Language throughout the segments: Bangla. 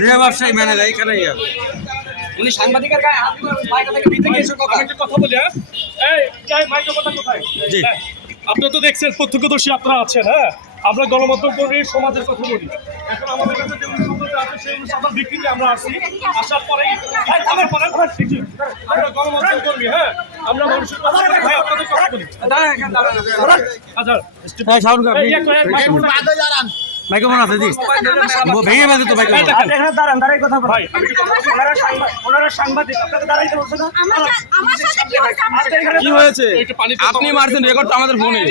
যে ব্যবসায়ী ম্যানেজার এখানে উনি সাংবাদিকের গায়ে হাত দিয়ে মাইক থেকে ভিতরে এসে কথা বলি। এই যাই মাইকের কথা কোথায়? জি আপনারা তো দেখছেন, প্রত্যক্ষদর্শী আপনারা আছেন। হ্যাঁ, আমরা গণমাধ্যম কর্মী, সমাজের কথা বলি। এখন আমাদের কাছে যে অনুসন্ধানটা আছে সেই অনুসন্ধান ভিত্তিতে আমরা আসি। আসার পরে আমরা গণমাধ্যম কর্মী। হ্যাঁ, আমরা মানুষের কথা বলি, ভাই আপনাদের কথা বলি। মাইক্রোফোন আছে জি ভেঙে গেছে তো মাইক্রোফোন ভাই কি হয়েছে আপনি মারছেন রেকর্ড তো আমাদের ফোনে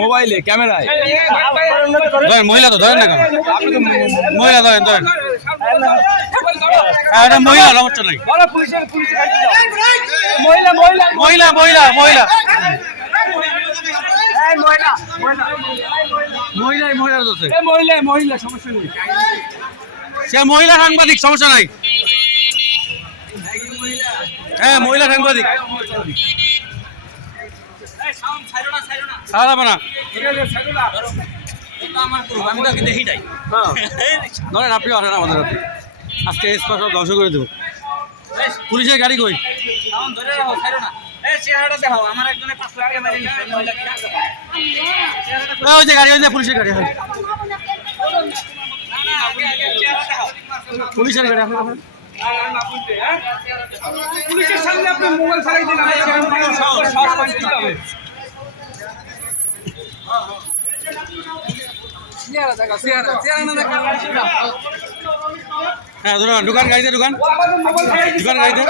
মোবাইলে ক্যামেরায় ধরেন মহিলা তো ধরেন না কেন আপনি তো মহিলা ধরেন ধরেন এটা মহিলা সমস্যা নাই মহিলা মহিলা মহিলা মহিলা সে মহিলা সাংবাদিক সমস্যা নাই হ্যাঁ মহিলা সাংবাদিক আমি তো দেখি নাই ধরেন আপনি আসেন আমাদের হাতে আজকে সব ধ্বংস করে দেবো পুলিশের গাড়ি কই ওই যে গাড়ি ওই যে পুলিশের গাড়ি পুলিশের গাড়ি পুলিশের সামনে আপনি মোবাইল ছাড়াই দিন হ্যাঁ দোকান গাড়িতে দোকান গাড়িতে